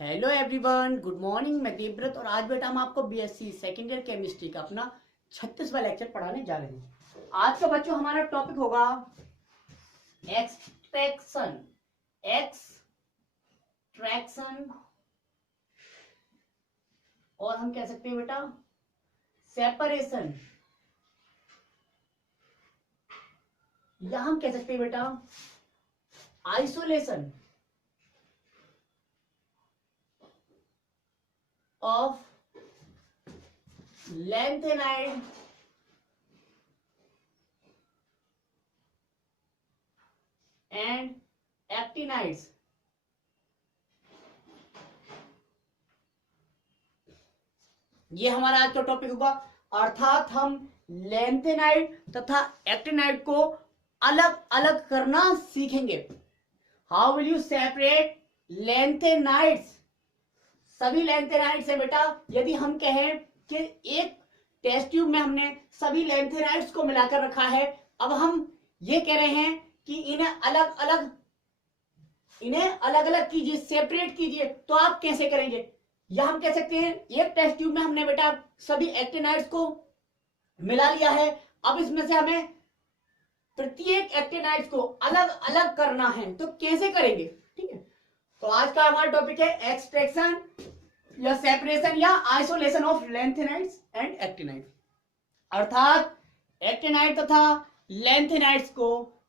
Hello everyone, good morning. मैं देवव्रत और आज बेटा हम आपको बीएससी सेकेंड ईयर केमिस्ट्री का अपना 36वां लेक्चर पढ़ाने जा रहे हैं। आज का बच्चों हमारा टॉपिक होगा एक्सट्रैक्शन। एक्सट्रैक्शन और हम कह सकते हैं बेटा सेपरेशन, या हम कह सकते हैं बेटा isolation of lanthanide and actinides। ये हमारा आज का टॉपिक होगा। अर्थात हम लैंथेनाइड तथा एक्टिनाइड को अलग अलग करना सीखेंगे। How will you separate lanthanides? सभी लैंथेनाइड्स है बेटा। यदि हम कहें कि एक टेस्ट ट्यूब में हमने सभी लैंथेनाइड्स को मिलाकर रखा है, अब हम ये कह रहे हैं कि इन्हें अलग अलग कीजिए, सेपरेट कीजिए, तो आप कैसे करेंगे? या हम कह सकते हैं एक टेस्ट ट्यूब में हमने बेटा सभी एक्टिनाइड्स को मिला लिया है, अब इसमें से हमें प्रत्येक एक्टिनाइड्स को अलग अलग करना है, तो कैसे करेंगे? ठीक है, तो आज का हमारा टॉपिक है एक्सट्रैक्शन या सेपरेशन या isolation of lanthanides and actinides. अर्थात एक्टिनाइड तथा लैंथेनाइड्स को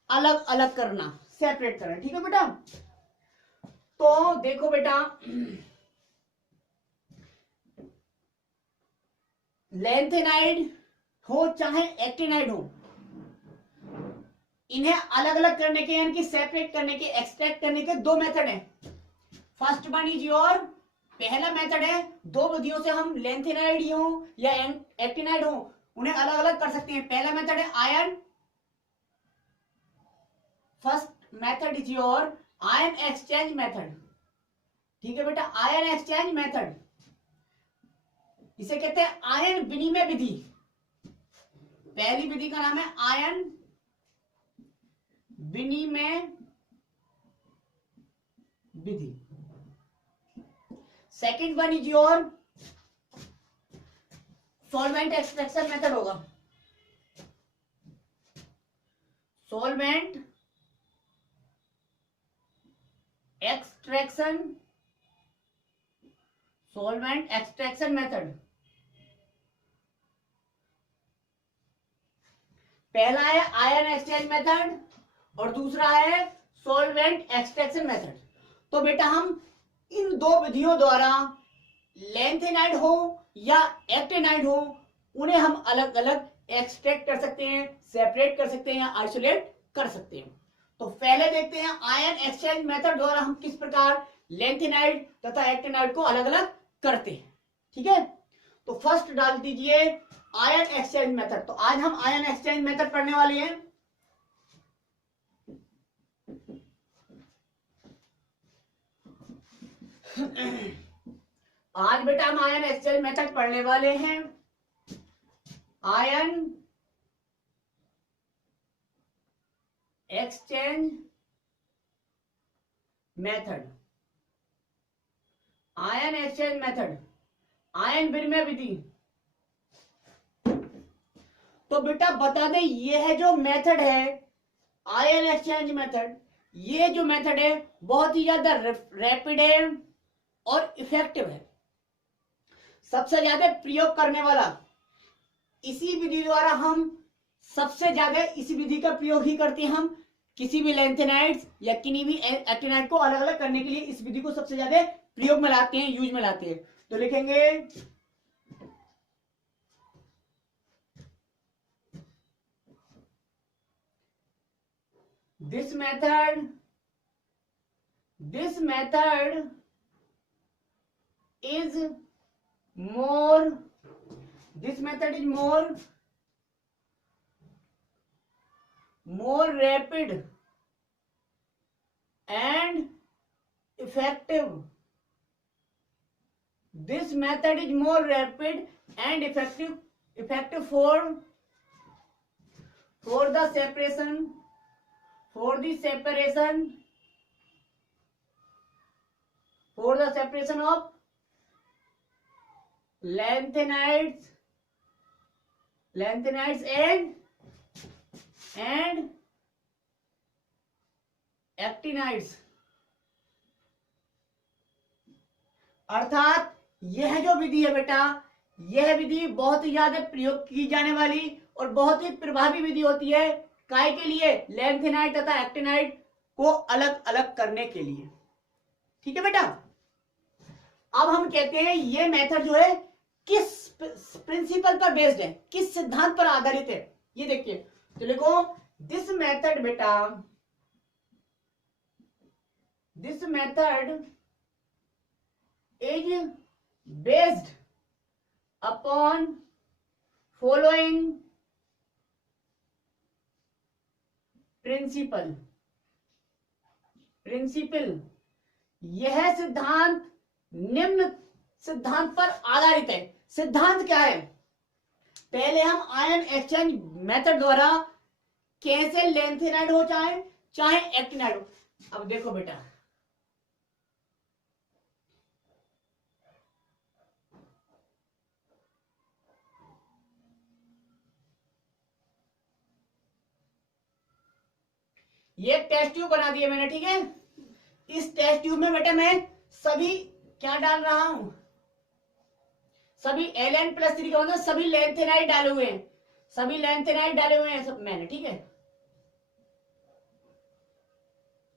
अलग अलग करना, सेपरेट करना। ठीक है बेटा, तो देखो बेटा, लैंथेनाइड हो चाहे एक्टिनाइड हो, इन्हें अलग अलग करने के यानी कि सेपरेट करने के, एक्सट्रैक्ट करने के दो मेथड हैं। फर्स्ट वन इज योर, पहला मेथड है, दो विधियों से हम लैंथेनाइड हो या एक्टिनाइड हो उन्हें अलग अलग कर सकते हैं। पहला मेथड है ion, first method is your ion exchange method. ठीक है बेटा, आयन एक्सचेंज मेथड, इसे कहते हैं आयन विनिमय विधि। पहली विधि का नाम है आयन विनिमय विधि। Second one is your solvent extraction method होगा। Solvent extraction, solvent extraction method. पहला है आयन एक्सचेंज मेथड और दूसरा है सॉल्वेंट एक्सट्रैक्शन मेथड। तो बेटा हम इन दो विधियों द्वारा लैंथेनाइड हो या एक्टिनाइड हो उन्हें हम अलग अलग एक्सट्रैक्ट कर सकते हैं, सेपरेट कर सकते हैं या आइसोलेट कर सकते हैं। तो पहले देखते हैं आयन एक्सचेंज मेथड द्वारा हम किस प्रकार लैंथेनाइड तथा एक्टिनाइड को अलग अलग करते हैं। ठीक है, तो फर्स्ट डाल दीजिए आयन एक्सचेंज मेथड। तो आज हम आयन एक्सचेंज मेथड पढ़ने वाले हैं। आज बेटा हम आयन एक्सचेंज मेथड पढ़ने वाले हैं। Ion exchange method, ion exchange method, ion विनिमय विधि। तो बेटा बता दें, ये है जो मेथड है आयन एक्सचेंज मेथड, ये जो मेथड है बहुत ही ज्यादा रैपिड है और इफेक्टिव है। सबसे ज्यादा प्रयोग करने वाला इसी विधि द्वारा, हम सबसे ज्यादा इसी विधि का प्रयोग ही करते हैं। हम किसी भी लैंथेनाइड्स या किसी भी एक्टिनाइड को अलग अलग करने के लिए इस विधि को सबसे ज्यादा प्रयोग में लाते हैं, यूज में लाते हैं। तो लिखेंगे this method is more, this method is more rapid and effective. This method is more rapid and effective for the separation for the separation of lengthenides and actinides। अर्थात यह जो विधि है बेटा, यह विधि बहुत ही ज्यादा प्रयोग की जाने वाली और बहुत ही प्रभावी विधि होती है। काय के लिए? लैंथेनाइड तथा एक्टिनाइड को अलग अलग करने के लिए। ठीक है बेटा। अब हम कहते हैं ये मेथड जो है किस प्रिंसिपल पर बेस्ड है, किस सिद्धांत पर आधारित है। ये देखिए, तो लिखो दिस मेथड बेटा, this method is based upon following principle. यह सिद्धांत निम्न सिद्धांत पर आधारित है। सिद्धांत क्या है? पहले हम आयन एक्सचेंज मेथड द्वारा कैसे लैंथेनाइड हो चाहे एक्टिनाइड हो। अब देखो बेटा, ये टेस्ट ट्यूब बना दिया मैंने, ठीक है। इस टेस्ट ट्यूब में बेटा मैं सभी क्या डाल रहा हूं? सभी Ln+3 का मतलब सभी लैंथेनाइड डाले हुए हैं, सभी लैंथेनाइड डाले हुए हैं सब मैंने, ठीक है।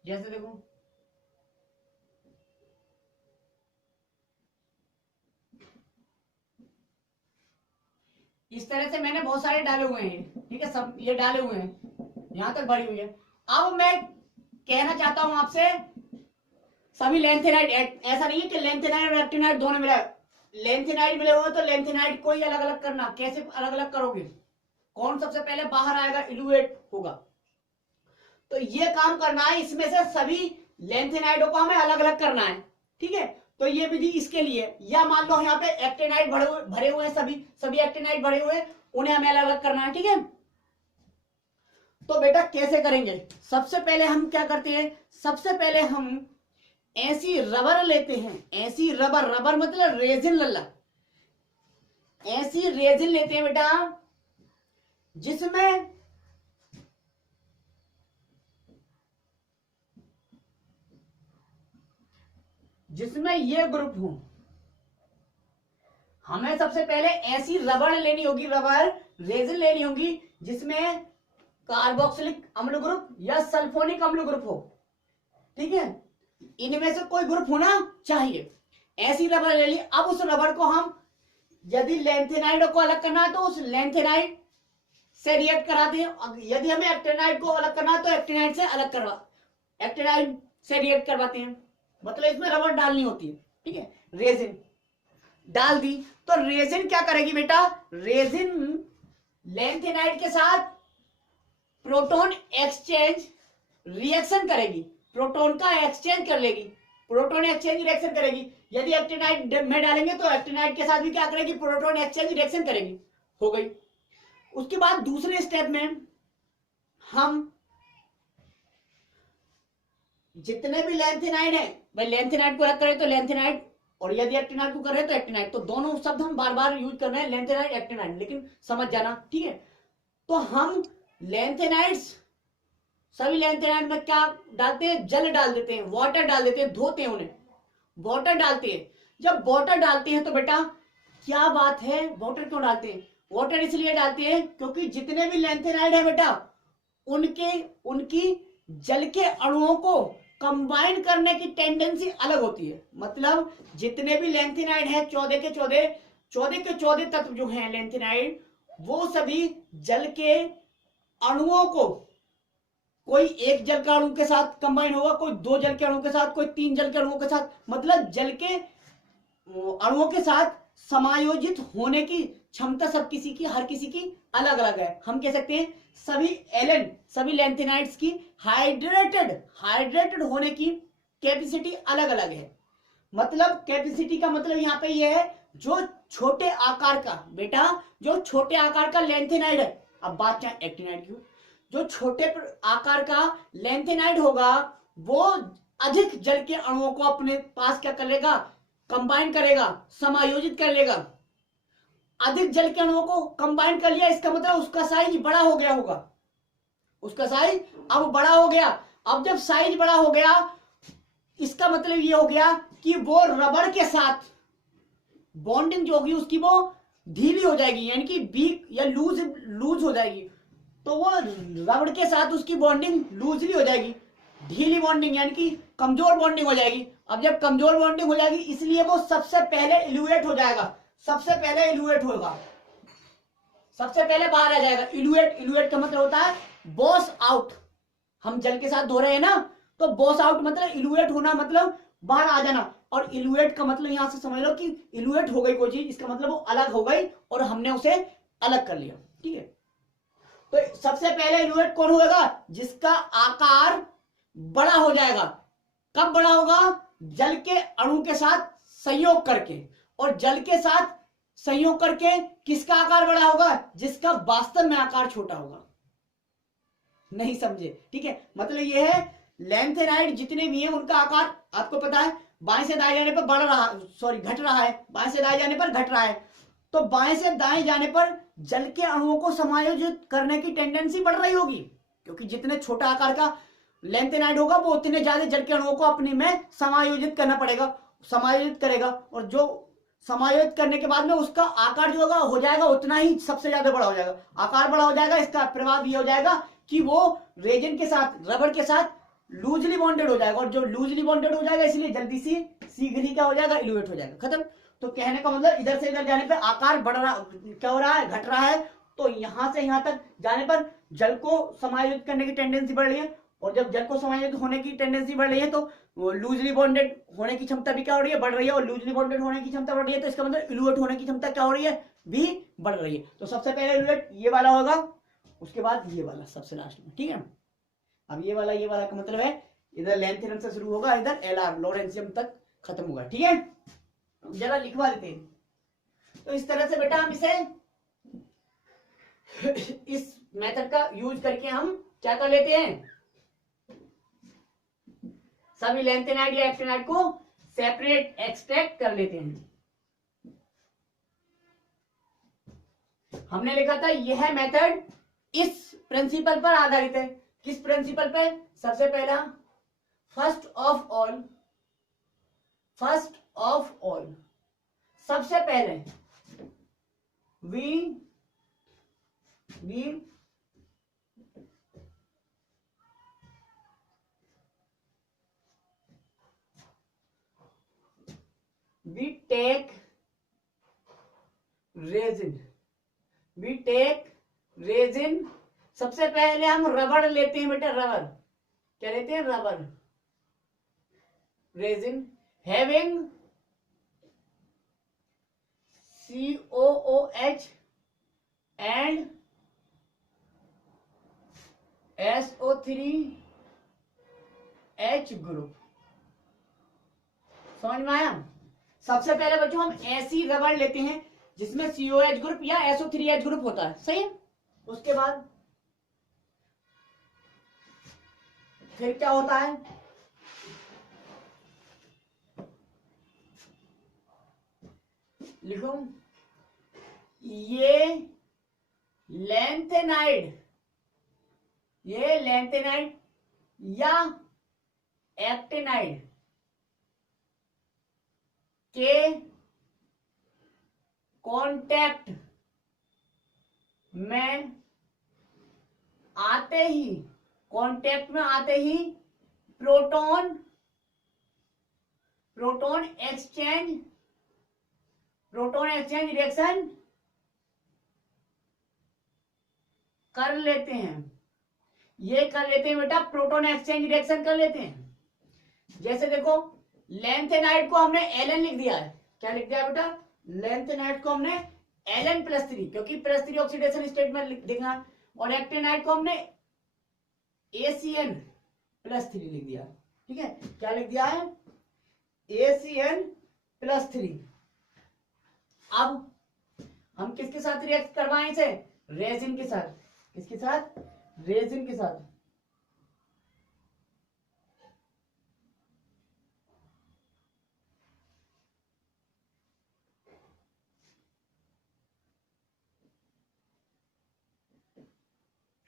जैसे देखो, इस तरह से मैंने बहुत सारे डाले हुए हैं, ठीक है। सब ये डाले हुए हैं, यहां तक भरी हुई है। अब मैं कहना चाहता हूं आपसे, सभी लैंथेनाइड, ऐसा नहीं है कि लैंथेनाइड और एक्टिनाइड दोनों मिला। लैंथेनाइड मिले हुए तो लैंथेनाइड को ही अलग अलग करना। कैसे अलग अलग करोगे? कौन सबसे पहले बाहर आएगा? इलुएट होगा। तो ये काम करना है, इसमें से सभी लैंथेनाइडों को हमें अलग अलग करना है, ठीक है। तो ये विधि इसके लिए, या मान लो यहाँ पे एक्टिनाइड भरे हुए हैं, सभी एक्टिनाइड भरे हुए हैं, उन्हें हमें अलग अलग करना है, ठीक है। तो बेटा कैसे करेंगे? सबसे पहले हम क्या करते हैं? सबसे पहले हम ऐसी रबर लेते हैं, ऐसी रबर मतलब रेजिन लल्ला, ऐसी रेजिन लेते हैं बेटा जिसमें ये ग्रुप हो। हमें सबसे पहले ऐसी रबर लेनी होगी, रबर रेजिन लेनी होगी जिसमें कार्बोक्सिलिक अम्ल ग्रुप या सल्फोनिक अम्ल ग्रुप हो, ठीक है। इनमें से कोई ग्रुप होना चाहिए। ऐसी रबर ले ली। अब उस रबर को हम, यदि लैंथेनाइड को अलग करना है तो उस लैंथेनाइड से रिएक्ट कराते हैं। यदि हमें एक्टिनाइड को अलग करना है तो एक्टिनाइड से रिएक्ट करवाते हैं। मतलब इसमें रबर डालनी होती है, ठीक है। रेजिन डाल दी तो रेजिन क्या करेगी बेटा? रेजिन लैंथेनाइड के साथ प्रोटॉन एक्सचेंज रिएक्शन करेगी, प्रोटॉन का एक्सचेंज कर लेगी, प्रोटॉन एक्सचेंज रिएक्शन करेगी। यदि एक्टिनाइड में डालेंगे तो एक्टिनाइड के साथ भी क्या करेगी? प्रोटॉन एक्सचेंज रिएक्शन करेगी। हो गई। उसके बाद दूसरे स्टेप में हम जितने भी लैंथेनाइड है, भाई लैंथेनाइड को अलग करें तो लैंथेनाइड, और यदि एक्टिनाइड को कर रहे हैं तो एक्टिनाइड, तो दोनों शब्द हम बार बार यूज कर रहे हैं, लैंथेनाइड एक्टिनाइड, लेकिन समझ जाना, ठीक है। तो हम लैंथेनाइड्स, सभी लैंथेनाइड में क्या डालते हैं? जल डाल देते हैं, वाटर डाल देते हैं, धोते हैं उन्हें, वाटर डालते हैं। जब वाटर डालते हैं तो बेटा क्या बात है, वाटर क्यों डालते हैं? वाटर इसलिए डालते हैं क्योंकि जितने भी लैंथेनाइड है बेटा, उनकी जल के अणुओं को कंबाइन करने की टेंडेंसी अलग होती है। मतलब जितने भी लैंथेनाइड है, 14 के 14 तत्व जो हैं लैंथेनाइड, वो सभी जल के अणुओं को, कोई एक जल के अणु के साथ कंबाइन होगा, कोई 2 जल के अणु के साथ, कोई 3 जल के अणुओं के साथ, मतलब जल के अणुओं के साथ समायोजित होने की क्षमता सब किसी की, हर किसी की अलग अलग है। हम कह सकते हैं सभी लैंथेनाइड्स की हाइड्रेटेड होने की कैपेसिटी अलग अलग है। मतलब कैपेसिटी का मतलब यहाँ पे ये है, जो छोटे आकार का बेटा, जो छोटे आकार का लैंथेनाइड है, अब बात क्या एक्टिनाइड की, जो छोटे आकार का लैंथेनाइड होगा वो अधिक जल के अणुओं को अपने पास क्या कर लेगा, कंबाइन करेगा, समायोजित कर लेगा। अधिक जल के अणुओं को कंबाइन कर लिया, इसका मतलब उसका साइज बड़ा हो गया होगा, उसका साइज अब बड़ा हो गया। अब जब साइज बड़ा हो गया, इसका मतलब ये हो गया कि वो रबड़ के साथ बॉन्डिंग जो होगी उसकी वो ढीली हो जाएगी, यानी कि वीक या लूज हो जाएगी। तो वो रबड़ के साथ उसकी बॉन्डिंग लूजली हो जाएगी, ढीली बॉन्डिंग यानी कि कमजोर बॉन्डिंग हो जाएगी। अब जब कमजोर बॉन्डिंग हो जाएगी, इसलिए वो सबसे पहले इल्यूएट हो जाएगा, सबसे पहले इल्यूएट होगा, सबसे पहले बाहर आ जाएगा। इल्यूएट का मतलब होता है बॉस आउट। हम जल के साथ धो रहे हैं ना, तो बॉस आउट मतलब इल्यूएट होना, मतलब बाहर आ जाना। और इल्यूएट का मतलब यहां से समझ लो कि इल्यूएट हो गई कोई चीज, इसका मतलब वो अलग हो गई और हमने उसे अलग कर लिया, ठीक है। तो सबसे पहले इल्यूएट कौन होगा, जिसका आकार बड़ा हो जाएगा। कब बड़ा होगा, जल के अणु के साथ संयोग करके। और जल के साथ संयोग करके किसका आकार बड़ा होगा, जिसका वास्तव में आकार छोटा होगा। नहीं समझे, ठीक है। मतलब ये है लैंथेनाइड जितने भी हैं उनका आकार आपको पता है, बाएं से दाएं जाने पर बढ़ रहा, सॉरी घट रहा है, बाएं से दाएं जाने पर घट रहा है। तो बाएं से दाएं जाने पर जल के अणुओं को समायोजित करने की टेंडेंसी बढ़ रही होगी, क्योंकि जितने छोटा आकार का लैंथेनाइड होगा वो उतने ज्यादा जल के अणुओं को अपने में समायोजित करना पड़ेगा, समायोजित करेगा। और जो समायोजित करने के बाद में उसका आकार जो होगा हो जाएगा उतना ही सबसे ज्यादा बड़ा हो जाएगा, आकार बड़ा हो जाएगा। इसका प्रभाव ये हो जाएगा कि वो रेजन के साथ, रबड़ के साथ लूजली बॉन्डेड हो जाएगा। और जो लूजली बॉन्डेड हो जाएगा, इसलिए जल्दी से शीघ्र ही क्या हो जाएगा, इल्यूएट हो जाएगा, खत्म। तो कहने का मतलब इधर से इधर जाने पे आकार बढ़ रहा, क्या हो रहा है, घट रहा है। तो यहां से यहां तक जाने पर जल को समायोजित करने की टेंडेंसी बढ़ रही है। और जब जल को समायोजित होने की टेंडेंसी बढ़ रही है, तो लूजली बॉन्डेड होने की क्षमता भी क्या हो रही है, बढ़ रही है। और लूजली बॉन्डेड होने की क्षमता बढ़ रही है, तो इसका मतलब इल्यूएट होने की क्षमता क्या हो रही है, भी बढ़ रही है। तो सबसे पहले इल्यूएट ये वाला होगा, उसके बाद ये वाला सबसे लास्ट में, ठीक है। अब ये वाला का मतलब है इधर लेंथेनम से शुरू होगा, इधर एलआर लॉरेंशियम तक खत्म होगा, ठीक है। जरा लिखवा देते हैं। तो इस तरह से बेटा हम इसे इस मेथड का यूज करके हम क्या कर लेते हैं, सभी लेंथेनाइड या एक्टिनाइड को सेपरेट एक्सट्रैक्ट कर लेते हैं। हमने लिखा था यह मेथड इस प्रिंसिपल पर आधारित है। किस प्रिंसिपल पर, सबसे पहला फर्स्ट ऑफ ऑल, सबसे पहले वी टेक रेजिन, सबसे पहले हम रबड़ लेते हैं बेटा, रबर क्या लेते हैं, rubber, resin having COOH and SO3H group. समझ में आया। सबसे पहले बच्चों हम ऐसी रबड़ लेते हैं जिसमें COH ग्रुप या SO3H ग्रुप होता है, सही है। उसके बाद फिर क्या होता है, लिखो ये लेंथेनाइड या एक्टिनाइड के कांटेक्ट में आते ही प्रोटॉन एक्सचेंज रिएक्शन कर लेते हैं। ये कर लेते हैं बेटा, प्रोटॉन एक्सचेंज रिएक्शन कर लेते हैं। जैसे देखो लेंथेनाइड को हमने Ln लिख दिया है, क्या लिख दिया बेटा, लेंथेनाइड को हमने Ln+3, क्योंकि +3 ऑक्सीडेशन स्टेट में लिखना है। और एक्टिनाइड को हमने ACN+3 लिख दिया, ठीक है। क्या लिख दिया है, ACN+3। अब हम किसके साथ रिएक्ट करवाएं इसे, रेजिन के साथ। किसके साथ, रेजिन के साथ।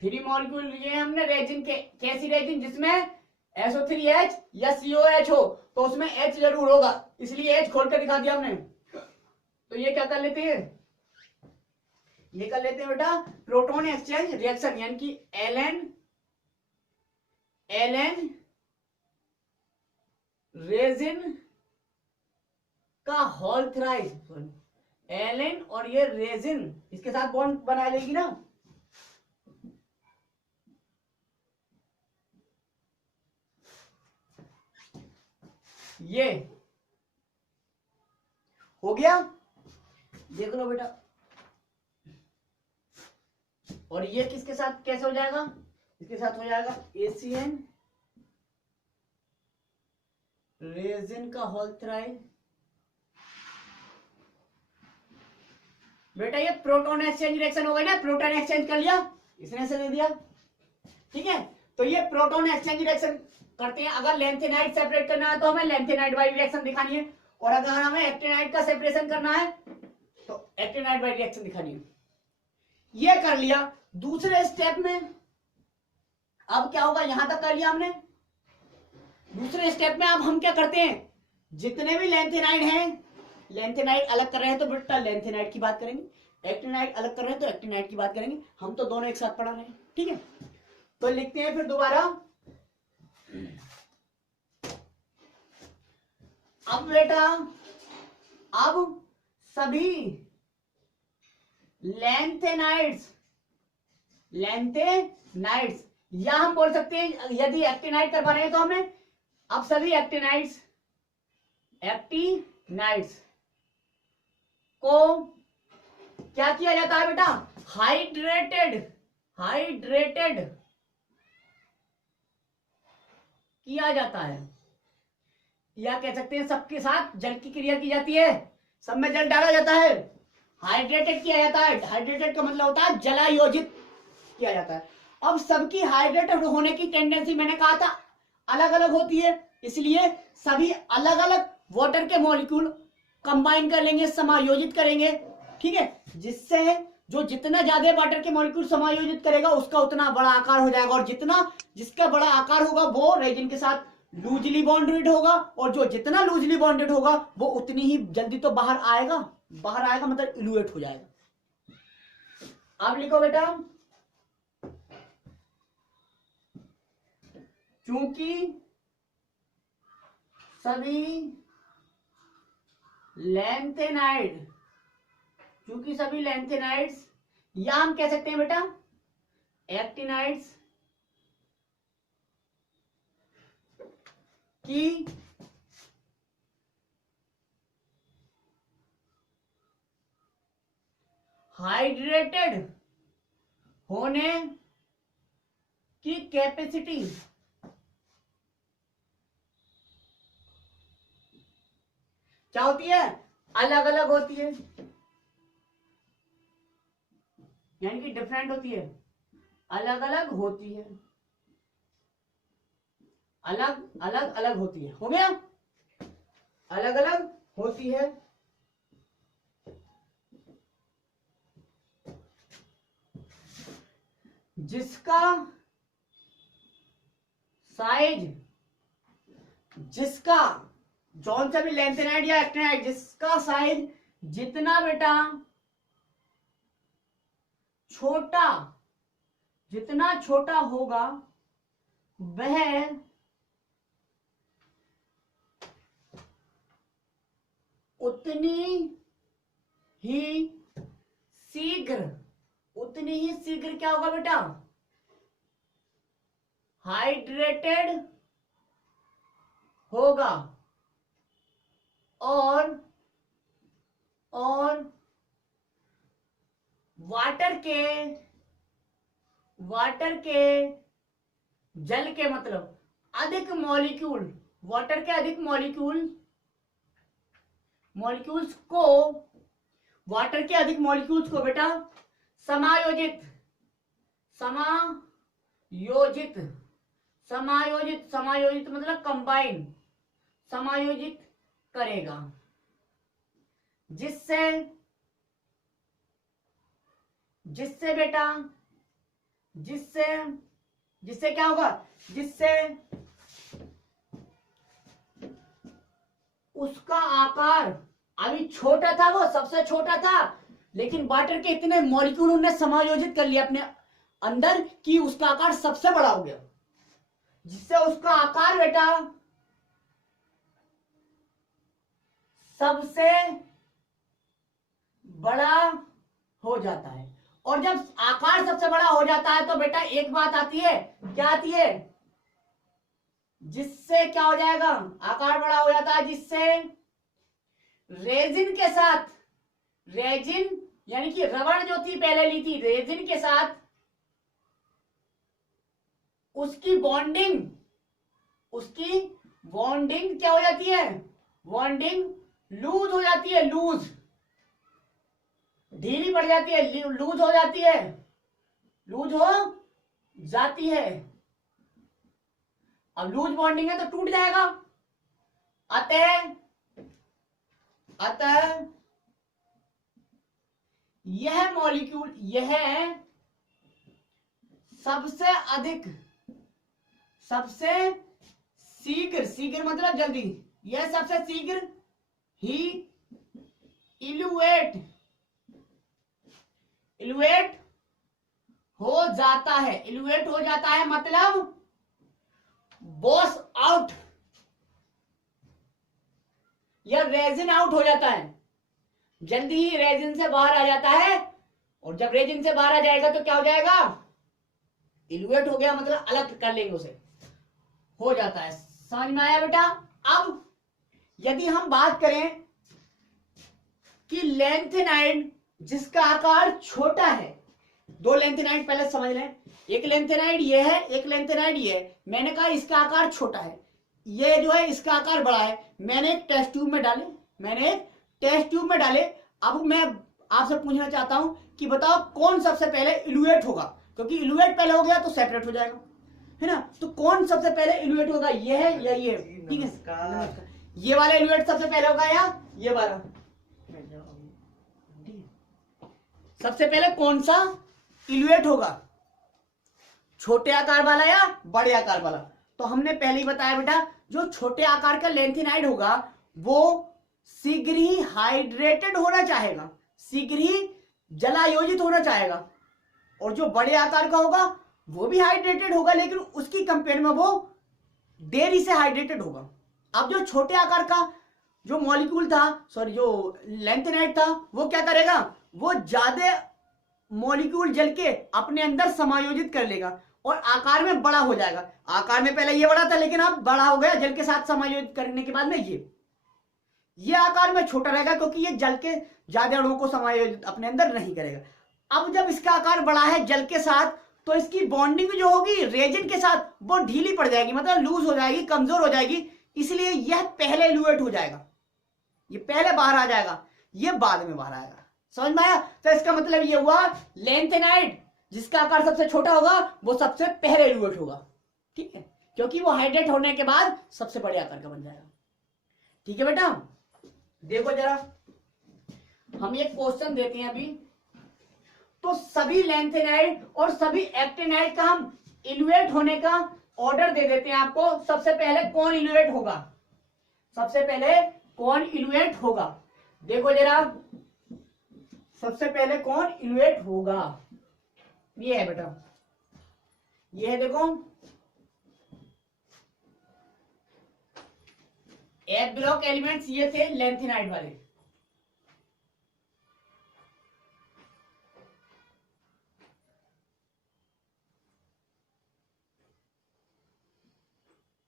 फ्री मॉलिक्यूल लिए हमने रेजिन के, कैसी रेजिन जिसमें SO3H या COH हो, तो उसमें H जरूर होगा, इसलिए H खोल कर दिखा दिया हमने। तो ये क्या कर लेते हैं, ये कर लेते हैं बेटा प्रोटॉन एक्सचेंज रिएक्शन, यानी कि एलन रेजिन का होल थ्राइस, एलन और ये रेजिन इसके साथ बॉन्ड बना लेगी ना, ये हो गया, देख लो बेटा। और ये किसके साथ कैसे हो जाएगा, इसके साथ हो जाएगा ACN रेजिन का होल थ्राइस। बेटा ये प्रोटॉन एक्सचेंज रिएक्शन हो गई ना, प्रोटॉन एक्सचेंज कर लिया, इसने से दे दिया, ठीक है। तो ये प्रोटॉन एक्सचेंज रिएक्शन करते हैं। अगर लेंथेनाइड सेपरेट करना है तो हमें लेंथेनाइड वाली रिएक्शन दिखानी है, और अगर हमें एक्टिनाइड का सेपरेशन करना है तो एक्टिनाइड वाली रिएक्शन दिखानी है। ये कर लिया। दूसरे स्टेप में अब क्या होगा, यहां तक कर लिया हमने। दूसरे स्टेप में अब हम क्या करते हैं, जितने भी लेंथेनाइड हैं, लेंथेनाइड अलग कर रहे हैं तो बेटा लेंथेनाइड की बात करेंगे, एक्टिनाइड अलग कर रहे हैं तो एक्टिनाइड की बात करेंगे, हम तो दोनों एक साथ पढ़ा रहे हैं, ठीक है। तो लिखते हैं फिर दोबारा। अब बेटा अब सभी लेंथेनाइड्स या हम बोल सकते हैं यदि एक्टिनाइड करवा रहे हैं तो हमें अब सभी एक्टिनाइड्स को क्या किया जाता है बेटा, हाइड्रेटेड किया जाता है, या कह सकते हैं सबके साथ जल की क्रिया की जाती है, सब में जल डाला जाता है, हाइड्रेटेड किया जाता है। हाइड्रेटेड का मतलब होता है जलायोजित किया जाता है। अब सबकी हाइड्रेटेड होने की टेंडेंसी मैंने कहा था अलग अलग होती है, इसलिए सभी अलग अलग वाटर के मॉलिक्यूल कंबाइन कर लेंगे, समायोजित करेंगे, ठीक है, जिससे जो जितना ज्यादा वाटर के मॉलिक्यूल समायोजित करेगा उसका उतना बड़ा आकार हो जाएगा, और जिसका बड़ा आकार होगा वो रेजिन के साथ लूजली बॉन्डेड होगा, और जो जितना लूजली बॉन्डेड होगा वो उतनी ही जल्दी तो बाहर आएगा मतलब इलुएट हो जाएगा। अब लिखो बेटा, चूंकि सभी लेंथेनाइड्स या हम कह सकते हैं बेटा एक्टिनाइड्स की हाइड्रेटेड होने की कैपेसिटी क्या होती है, अलग अलग होती है, यानी कि डिफरेंट होती है, अलग अलग होती है, अलग होती है, हो गया, अलग अलग होती है। जिसका जौन सा भी लेंथेनाइड या एक्टिनाइड जिसका साइज जितना बेटा छोटा होगा वह उतनी ही शीघ्र क्या होगा बेटा, हाइड्रेटेड होगा, और वाटर के जल के मतलब अधिक मॉलिक्यूल, वाटर के अधिक मॉलिक्यूल्स को बेटा समायोजित मतलब कंबाइन, समायोजित करेगा, जिससे बेटा जिससे जिससे क्या होगा, जिससे उसका आकार अभी छोटा था, वो सबसे छोटा था, लेकिन वाटर के इतने मॉलिक्यूल उन्होंने समायोजित कर लिया अपने अंदर कि उसका आकार सबसे बड़ा हो गया, जिससे उसका आकार बेटा सबसे बड़ा हो जाता है। और जब आकार सबसे बड़ा हो जाता है तो बेटा एक बात आती है, क्या आती है, जिससे क्या हो जाएगा, आकार बड़ा हो जाता है, जिससे रेजिन के साथ, रेजिन यानी कि रबड़ जो थी पहले ली थी, रेजिन के साथ उसकी बॉन्डिंग क्या हो जाती है, बॉन्डिंग लूज हो जाती है, लूज, ढीली पड़ जाती है, लूज हो जाती है, लूज हो जाती है। अब लूज बॉन्डिंग है तो टूट जाएगा। अतः यह मॉलिक्यूल, यह सबसे अधिक, सबसे शीघ्र, शीघ्र मतलब जल्दी, यह सबसे शीघ्र ही इल्यूएट हो जाता है, इल्यूएट हो जाता है मतलब बॉस आउट, या रेजिन आउट हो जाता है, जल्दी ही रेजिन से बाहर आ जाता है। और जब रेजिन से बाहर आ जाएगा तो क्या हो जाएगा, इल्यूएट हो गया, मतलब अलग कर लेंगे उसे, हो जाता है। समझ में आया बेटा। अब यदि हम बात करें कि लेंथेनाइड जिसका आकार छोटा है, दो लेंथेनाइड पहले समझ लें, एक लेंथेनाइड ये है, एक लेंथेनाइड ये है। मैंने कहा इसका आकार छोटा है, ये जो है इसका आकार बड़ा है। मैंने एक टेस्ट ट्यूब में डाले, अब मैं आपसे पूछना चाहता हूं कि बताओ कौन सबसे पहले इल्यूएट होगा, क्योंकि इल्यूएट पहले हो गया तो सेपरेट हो जाएगा, है ना। तो कौन सबसे पहले इल्यूएट होगा, ये है या ये, ठीक है, ये वाला इल्यूएट सबसे पहले होगा या ये वाला, सबसे पहले कौन सा इल्यूएट होगा, छोटे आकार वाला या बड़े आकार वाला। तो हमने पहले ही बताया बेटा, जो छोटे आकार का लेंथेनाइड होगा वो शीघ्र ही हाइड्रेटेड होना चाहेगा, शीघ्र ही जलायोजित होना चाहेगा, और जो बड़े आकार का होगा वो भी हाइड्रेटेड होगा, लेकिन उसकी कंपेयर में वो देरी से हाइड्रेटेड होगा। अब जो छोटे आकार का जो मॉलिक्यूल था, सॉरी जो लेंथेनाइड था, वो क्या करेगा, वो ज्यादा मॉलिक्यूल जल के अपने अंदर समायोजित कर लेगा और आकार में बड़ा हो जाएगा। आकार में पहले ये बड़ा था, लेकिन अब बड़ा हो गया जल के साथ समायोजित करने के बाद में ये आकार में छोटा रहेगा, क्योंकि ये जल के ज्यादा अणुओं को समायोजित अपने अंदर नहीं करेगा। अब जब इसका आकार बड़ा है जल के साथ, तो इसकी बॉन्डिंग जो होगी रेजिन के साथ वो ढीली पड़ जाएगी, मतलब लूज हो जाएगी, कमजोर हो जाएगी, इसलिए यह पहले इल्यूएट हो जाएगा, ये पहले बाहर आ जाएगा, ये बाद में बाहर आएगा। समझ में आया। तो इसका मतलब ये हुआ लेंथेनाइड जिसका आकार सबसे छोटा होगा वो सबसे पहले इल्यूएट होगा, ठीक है, क्योंकि वो हाइड्रेट होने के बाद सबसे बड़े आकार का बन जाएगा। ठीक है बेटा, देखो जरा हम एक क्वेश्चन देते हैं अभी। तो सभी लेंथेनाइड और सभी एक्टिनाइड का हम इल्यूएट होने का ऑर्डर दे देते हैं आपको। सबसे पहले कौन इल्यूएट होगा, सबसे पहले कौन इल्यूएट होगा, देखो जरा सबसे पहले कौन इल्यूएट होगा, ये है बेटा, ये है देखो एफ ब्लॉक एलिमेंट्स, ये थे लेंथेनाइड वाले।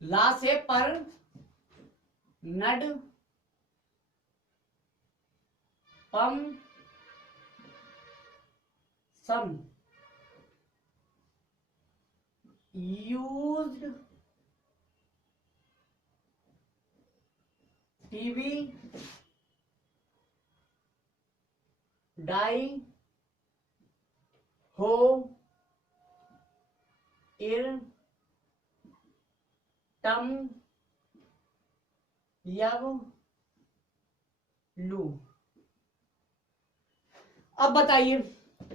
ला से पर नड पम सम यूज्ड टीवी डाई हो इर टम यव लू। अब बताइए,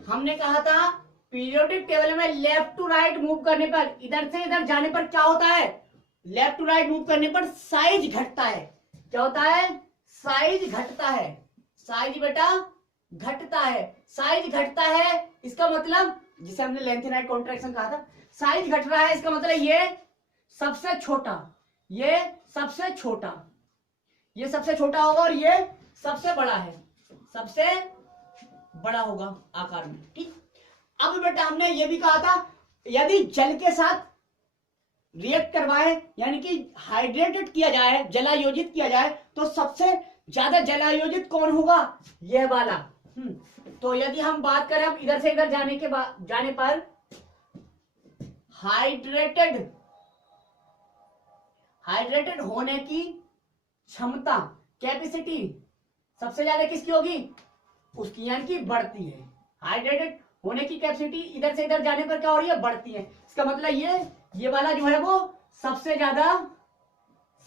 हमने कहा था पीरियोडिक टेबल में लेफ्ट टू राइट मूव करने पर, इधर से इधर जाने पर क्या होता है, लेफ्ट टू राइट मूव करने पर साइज घटता है। क्या होता है, साइज घटता है। साइज बेटा घटता है, साइज घटता है। इसका मतलब जिसे हमने लेंथेनाइट कॉन्ट्रैक्शन कहा था, साइज घट रहा है, इसका मतलब ये सबसे छोटा, ये सबसे छोटा, ये सबसे छोटा होगा और ये सबसे बड़ा है, सबसे बड़ा होगा आकार में। ठीक, अब बेटा हमने ये भी कहा था यदि जल के साथ रिएक्ट करवाए यानी कि हाइड्रेटेड किया जाए, जलायोजित किया जाए, तो सबसे ज्यादा जलायोजित कौन होगा, यह वाला। तो यदि हम बात करें अब इधर से इधर जाने के बाद, जाने पर हाइड्रेटेड होने की क्षमता, कैपेसिटी सबसे ज्यादा किसकी होगी, उसकी, यानी कि बढ़ती है। हाइड्रेटेड होने की कैपेसिटी इधर से इधर जाने पर क्या हो रही है, बढ़ती है। इसका मतलब ये वाला जो है वो सबसे ज्यादा,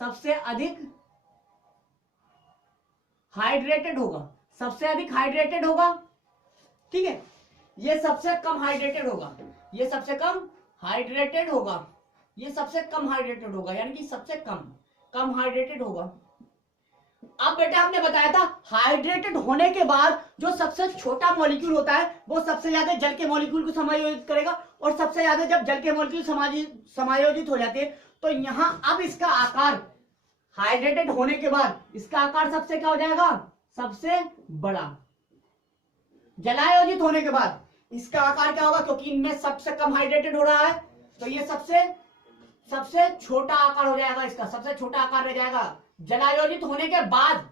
सबसे अधिक हाइड्रेटेड होगा, सबसे अधिक हाइड्रेटेड होगा। ठीक है, ये सबसे कम हाइड्रेटेड होगा, ये सबसे कम हाइड्रेटेड होगा, ये सबसे कम हाइड्रेटेड होगा, यानी कि सबसे कम हाइड्रेटेड होगा। अब बेटा हमने बताया था हाइड्रेटेड होने के बाद जो सबसे छोटा मॉलिक्यूल होता है वो सबसे ज्यादा जल के मॉलिक्यूल को समायोजित करेगा, और सबसे ज्यादा जब जल के मॉलिक्यूल समायोजित हो जाते हैं तो यहां अब इसका आकार, हाइड्रेटेड होने के बाद इसका आकार सबसे क्या हो जाएगा, सबसे बड़ा। जलायोजित होने के बाद इसका आकार क्या होगा, क्योंकि इनमें सबसे कम हाइड्रेटेड हो रहा है तो ये सबसे छोटा आकार हो जाएगा, इसका सबसे छोटा आकार रह जाएगा जलायोजित होने के बाद।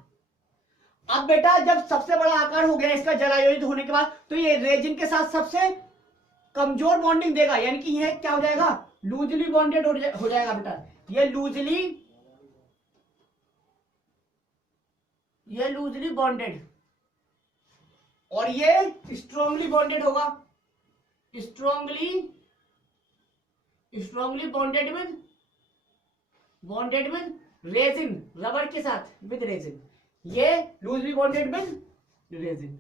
अब बेटा जब सबसे बड़ा आकार हो गया इसका जलायोजित होने के बाद, तो ये रेजिन के साथ सबसे कमजोर बॉन्डिंग देगा, यानी कि यह क्या हो जाएगा, लूजली बॉन्डेड हो जाएगा बेटा। ये लूजली बॉन्डेड, और ये स्ट्रांगली बॉन्डेड होगा, strongly bonded with resin, rubber के साथ विद रेजिन, ये लूजली बॉन्डेड विद रेजिन।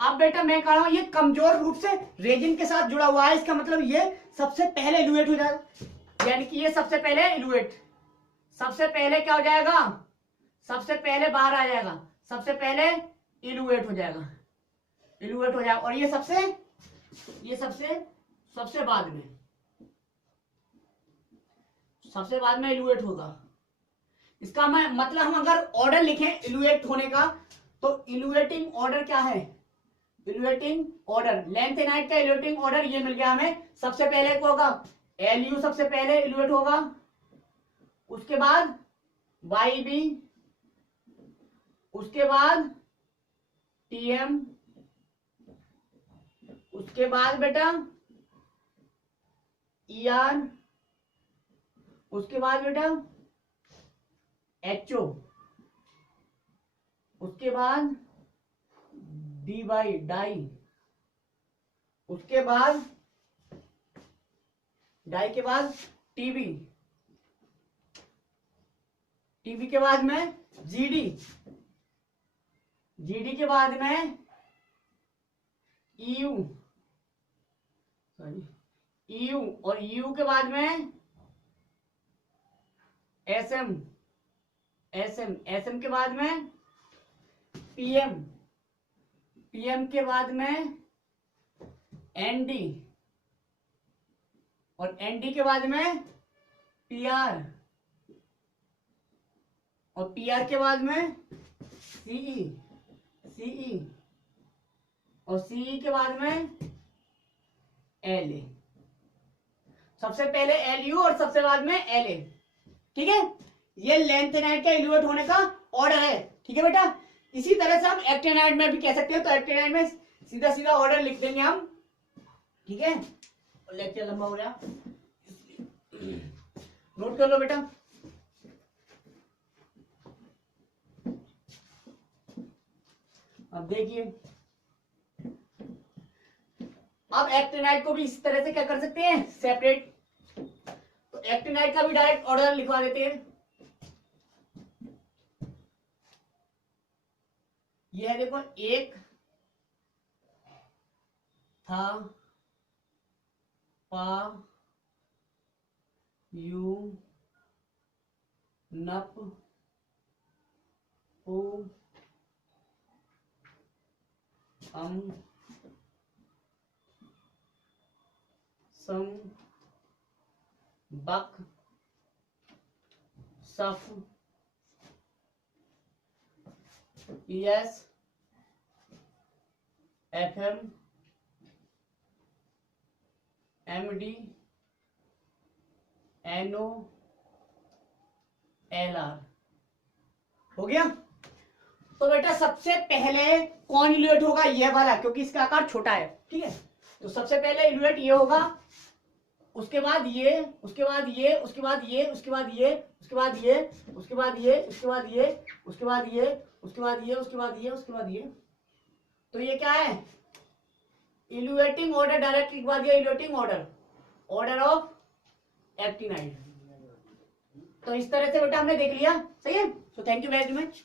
अब बेटा मैं कह रहा हूं ये कमजोर रूप से रेजिन के साथ जुड़ा हुआ है, इसका मतलब ये सबसे पहले इल्यूएट हो जाएगा, यानी कि ये सबसे पहले इल्यूएट, सबसे पहले क्या हो जाएगा, सबसे पहले बाहर आ जाएगा, सबसे पहले इल्यूएट हो जाएगा, इल्यूएट हो जाएगा, और ये सबसे बाद में इल्यूएट होगा। इसका मतलब हम अगर ऑर्डर लिखें इल्यूएट होने का, तो इल्यूएटिंग ऑर्डर क्या है, इल्यूएटिंग ऑर्डर, लेंथेनाइट का इल्यूएटिंग ऑर्डर ये मिल गया हमें। सबसे पहले क्या होगा, एलयू सबसे पहले इल्यूएट होगा, उसके बाद YB, उसके बाद TM, उसके बाद बेटा ER, उसके बाद बेटा HO, उसके बाद DY डाई, उसके बाद डाई के बाद TB, TB के बाद में GD, GD के बाद में EU, और EU के बाद में SM, SM के बाद में PM, PM के बाद में ND, और ND के बाद में PR, और PR के बाद में CE, और CE के बाद में LA। सबसे पहले LU और सबसे बाद में LA। ठीक है, ये लेंथेनाइट का इल्यूएट होने का ऑर्डर है। ठीक है बेटा, इसी तरह से हम एक्टिनाइट में भी कह सकते हैं, तो एक्टिनाइट में सीधा सीधा ऑर्डर लिख देंगे हम। ठीक है, लेक्चर लंबा हो गया, नोट कर लो बेटा। अब देखिए, अब एक्टिनाइट को भी इस तरह से क्या कर सकते हैं, सेपरेट। तो एक्टिनाइट का भी डायरेक्ट ऑर्डर लिखवा देते हैं। ये है देखो 1, था पा यू नप पू अम सम बक सफ yes FM MD NO LR हो गया। तो बेटा सबसे पहले कौन इल्यूएट होगा, ये वाला, क्योंकि इसका आकार छोटा है, ठीक है। तो सबसे पहले इल्यूएट ये होगा, उसके बाद ये, उसके बाद ये, उसके बाद ये, उसके बाद ये, उसके बाद ये, उसके बाद ये, उसके बाद ये, उसके बाद ये, उसके बाद ये, उसके बाद ये, उसके बाद ये। तो ये क्या है, इल्यूएटिंग ऑर्डर डायरेक्टली लिखवा दिया, इल्यूएटिंग ऑर्डर, ऑर्डर ऑफ एक्टिनाइड। तो इस तरह से बेटा हमने देख लिया, सही है। So thank you very much.